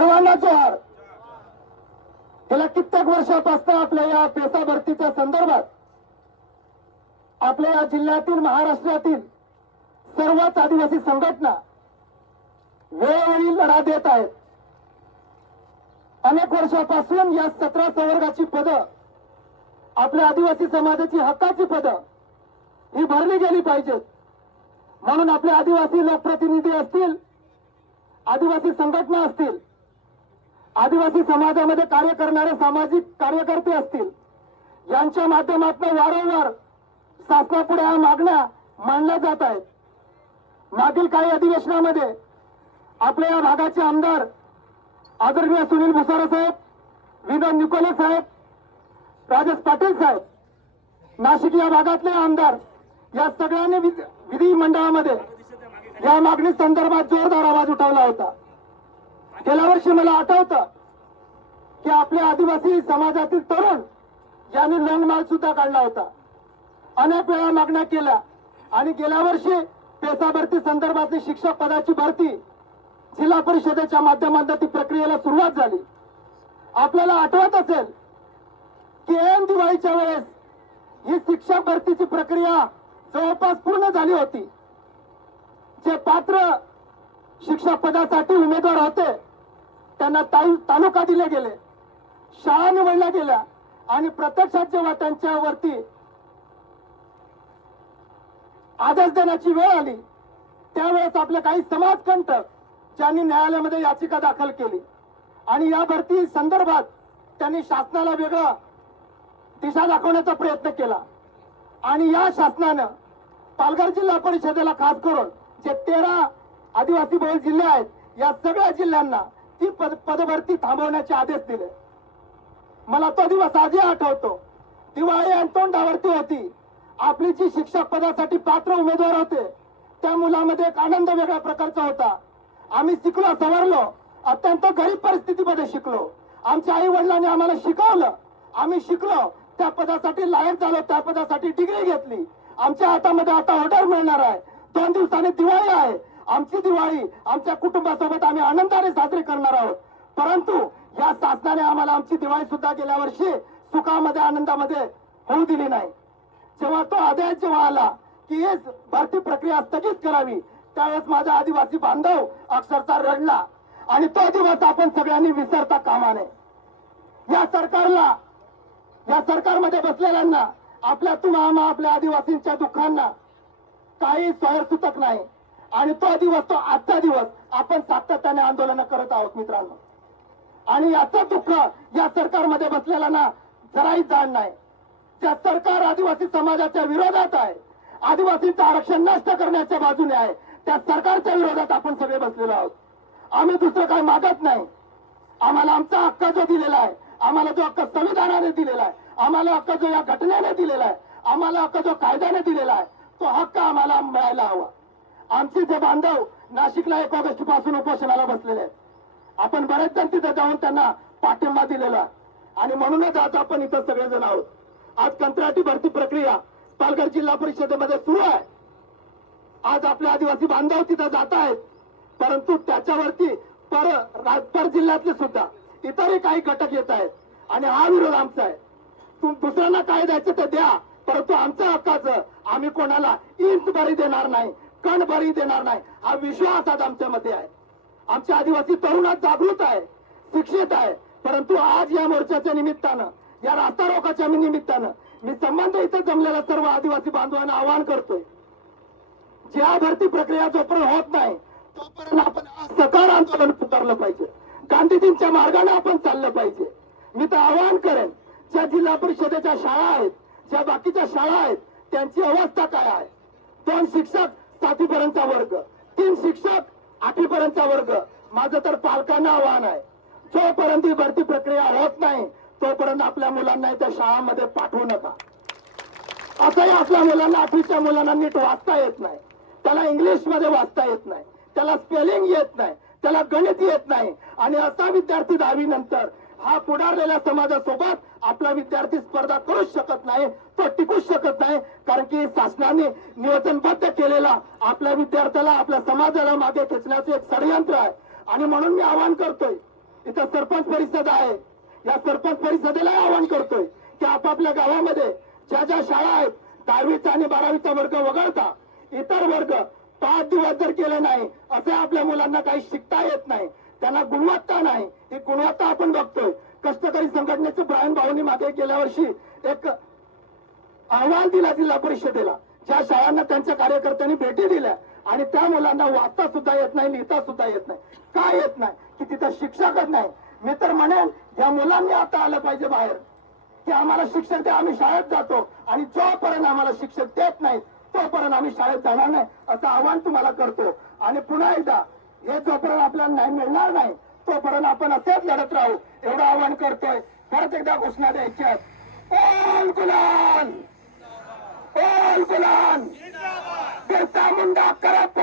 सर्वांना जोहार. गेल्या कित्येक वर्षापासून आपल्या या पेसा भरतीच्या संदर्भात आपल्या या जिल्ह्यातील महाराष्ट्रातील सर्वच आदिवासी संघटना वेळोवेळी लढा देत आहेत. अनेक वर्षापासून या 17 संवर्गाची पदं आपल्या आदिवासी समाजाची हक्काची पदं ही भरली गेली पाहिजेत म्हणून आपले आदिवासी लोकप्रतिनिधी असतील, आदिवासी संघटना असतील, आदिवासी समाजामध्ये कार्य करणारे सामाजिक कार्यकर्ते असतील, यांच्या माध्यमातून वारंवार शासनापुढे या मागण्या मांडल्या जात आहेत. मागील काही अधिवेशनामध्ये आपल्या या भागाचे आमदार आदरणीय सुनील भुसारे साहेब, विनोद निकोले साहेब, राजेश पाटील साहेब, नाशिक या भागातले आमदार या सगळ्यांनी विधिमंडळामध्ये या मागणी संदर्भात जोरदार आवाज उठवला होता. गेल्या वर्षी मला आठवतं की आपल्या आदिवासी समाजातील तरुण यांनी लंगमाल सुद्धा काढला होता. अनेक वेळा मागण्या केल्या आणि गेल्या वर्षी पेसा भरती संदर्भातली शिक्षक पदाची भरती जिल्हा परिषदेच्या माध्यमातून ती प्रक्रियेला सुरुवात झाली. आपल्याला आठवत असेल की ऐन दिवाळीच्या वेळेस ही शिक्षक भरतीची प्रक्रिया जवळपास पूर्ण झाली होती. जे पात्र शिक्षक पदासाठी उमेदवार होते त्यांना तालुका दिले गेले, शाळा निवडल्या गेल्या आणि प्रत्यक्षात जेव्हा त्यांच्यावरती आदेश देण्याची वेळ आली त्यावेळेस आपले काही समाजकंटक ज्यांनी न्यायालयामध्ये याचिका दाखल केली आणि या भरती संदर्भात त्यांनी शासनाला वेगळं दिशा दाखवण्याचा प्रयत्न केला. आणि या शासनानं पालघर जिल्हा परिषदेला खास करून जे 13 आदिवासी बहुल जिल्हे आहेत या सगळ्या जिल्ह्यांना ती पदभरती थांबवण्याचे आदेश दिले. मला तो दिवस आजही आठवतो. दिवाळी अंतोंडावरती होती. आपली जी शिक्षक पदासाठी पात्र उमेदवार होते त्या मुलामध्ये एक आनंद वेगळ्या प्रकारचा होता. आम्ही शिकलो, सवरलो, अत्यंत गरीब परिस्थितीमध्ये शिकलो. आमच्या आई वडिलांनी आम्हाला शिकवलं, आम्ही शिकलो, त्या पदासाठी लायक झालो, त्या पदासाठी डिग्री घेतली. आमच्या हातामध्ये आता ऑर्डर मिळणार आहे. 2 दिवसांनी दिवाळी आहे. आमची दिवाळी आमच्या कुटुंबासोबत आम्ही आनंदाने साजरी करणार आहोत. परंतु या शासनाने आम्हाला आमची दिवाळी सुद्धा गेल्या वर्षी सुखामध्ये आनंदामध्ये होऊ दिली नाही. जेव्हा तो आदेश जेव्हा आला की ही भरती प्रक्रिया स्थगित करावी त्यावेळेस माझा आदिवासी बांधव अक्षरशः रडला. आणि तो दिवस आपण सगळ्यांनी विसरता कामा नये. या सरकारला, या सरकारमध्ये बसलेल्यांना आपल्यातून आपल्या आदिवासींच्या दुःखांना काही स्वयंसूतक नाही. आणि तो दिवस, तो आजचा दिवस आपण सातत्याने आंदोलन करत आहोत मित्रांनो. आणि याचं दुःख या सरकारमध्ये बसलेल्यांना जराही जाण नाही. त्या सरकार आदिवासी समाजाच्या विरोधात आहे, आदिवासींचं आरक्षण नष्ट करण्याच्या बाजूने आहे, त्या सरकारच्या विरोधात आपण सगळे बसलेलो आहोत. आम्ही दुसरं काही मागत नाही. आम्हाला आमचा हक्क जो दिलेला आहे, आम्हाला जो हक्क संविधानाने दिलेला आहे, आम्हाला हक्क जो या घटनेने दिलेला आहे, आम्हाला हक्क जो कायद्याने दिलेला आहे, तो हक्क आम्हाला मिळायला हवा. आमचे जे बांधव नाशिकला 1 ऑगस्ट पासून उपोषणाला बसलेले आहेत, आपण बरेच जण तिथे जाऊन त्यांना पाठिंबा दिलेला आणि म्हणूनच आज आपण इथं सगळेजण आहोत. आज कंत्राटी भरती प्रक्रिया पालघर जिल्हा परिषदेमध्ये सुरू आहे. आज आपले आदिवासी बांधव तिथं जात आहेत. परंतु त्याच्यावरती पर जिल्ह्यातले सुद्धा इतरही काही घटक येत आहेत आणि हा विरोध आमचा आहे. दुसऱ्यांना काय द्यायचं ते द्या, परंतु आमच्या हक्काचं आम्ही कोणाला इंच भरी देणार नाही, कण भरी देणार नाही, हा विश्वास आज आमच्यामध्ये आहे. आमचे आदिवासी तरुण आज जागृत आहे, शिक्षित आहे. परंतु आज या मोर्चाच्या निमित्तानं, या रास्ता रोकाच्या निमित्तानं मी संबंध इथं जमलेल्या सर्व आदिवासी बांधवांना आवाहन करतोय, ज्या भरती प्रक्रिया जोपर्यंत होत नाही तोपर्यंत आपण सकार आंदोलन पुकारलं पाहिजे. गांधीजींच्या मार्गाने आपण चाललं पाहिजे. मी तर आवाहन करेन, ज्या जिल्हा परिषदेच्या शाळा आहेत, ज्या बाकीच्या शाळा आहेत, त्यांची अवस्था काय आहे. 2 शिक्षक 7वी पर्यंतचा वर्ग, 3 शिक्षक 8वी पर्यंतचा वर्ग. माझं तर पालकांना आवाहन आहे, जोपर्यंत ही भरती प्रक्रिया होत नाही तोपर्यंत आपल्या मुलांना त्या शाळांमध्ये पाठवू नका. असंही आपल्या मुलांना, 8वीच्या मुलांना नीट वाचता येत नाही, त्याला इंग्लिश मध्ये वाचता येत नाही, त्याला स्पेलिंग येत नाही, त्याला गणित येत नाही. आणि असा विद्यार्थी 10वी नंतर हा पुढारलेल्या समाजासोबत आपला विद्यार्थी स्पर्धा करूच शकत नाही, तो टिकूच शकत नाही. कारण की शासनाने नियोजनबद्ध केलेला आपल्या विद्यार्थ्याला, आपल्या समाजाला मागे खेचण्याचं एक षडयंत्र आहे. आणि म्हणून मी आवाहन करतोय, इथं सरपंच परिषद आहे. या सरपंच परिषदेला आवाहन करतोय की आपापल्या गावामध्ये ज्या ज्या शाळा आहेत 10वीचा आणि 12वीचा वर्ग वगळता इतर वर्ग 5 दिवस जर केले नाही असे आपल्या मुलांना काही शिकता येत नाही, त्यांना गुणवत्ता नाही. ही गुणवत्ता आपण बघतोय. कष्टकरी संघटनेचे ब्रायन भाऊनी मागे गेल्या वर्षी एक अहवाल दिला जिल्हा परिषदेला, ज्या शाळांना त्यांच्या कार्यकर्त्यांनी भेटी दिल्या आणि त्या मुलांना वाचता सुद्धा येत नाही, लिहिता सुद्धा येत नाही. काय येत नाही की तिथं शिक्षकच नाही. मी तर म्हणेन या मुलांनी आता आलं पाहिजे बाहेर की आम्हाला शिक्षक द्या, आम्ही शाळेत जातो आणि जोपर्यंत आम्हाला शिक्षक देत नाहीत तोपर्यंत आम्ही शाळेत जाणार नाही असं आवाहन तुम्हाला करतो. आणि पुन्हा एकदा हे जोपर्यंत आपल्याला न्याय मिळणार नाही तोपर्यंत आपण असेच लढत राहू एवढं आवाहन करतोय. परत एकदा घोषणा द्यायच्या, ओल गुलाम, ओल गुलाम, बिरसा मुंडा करत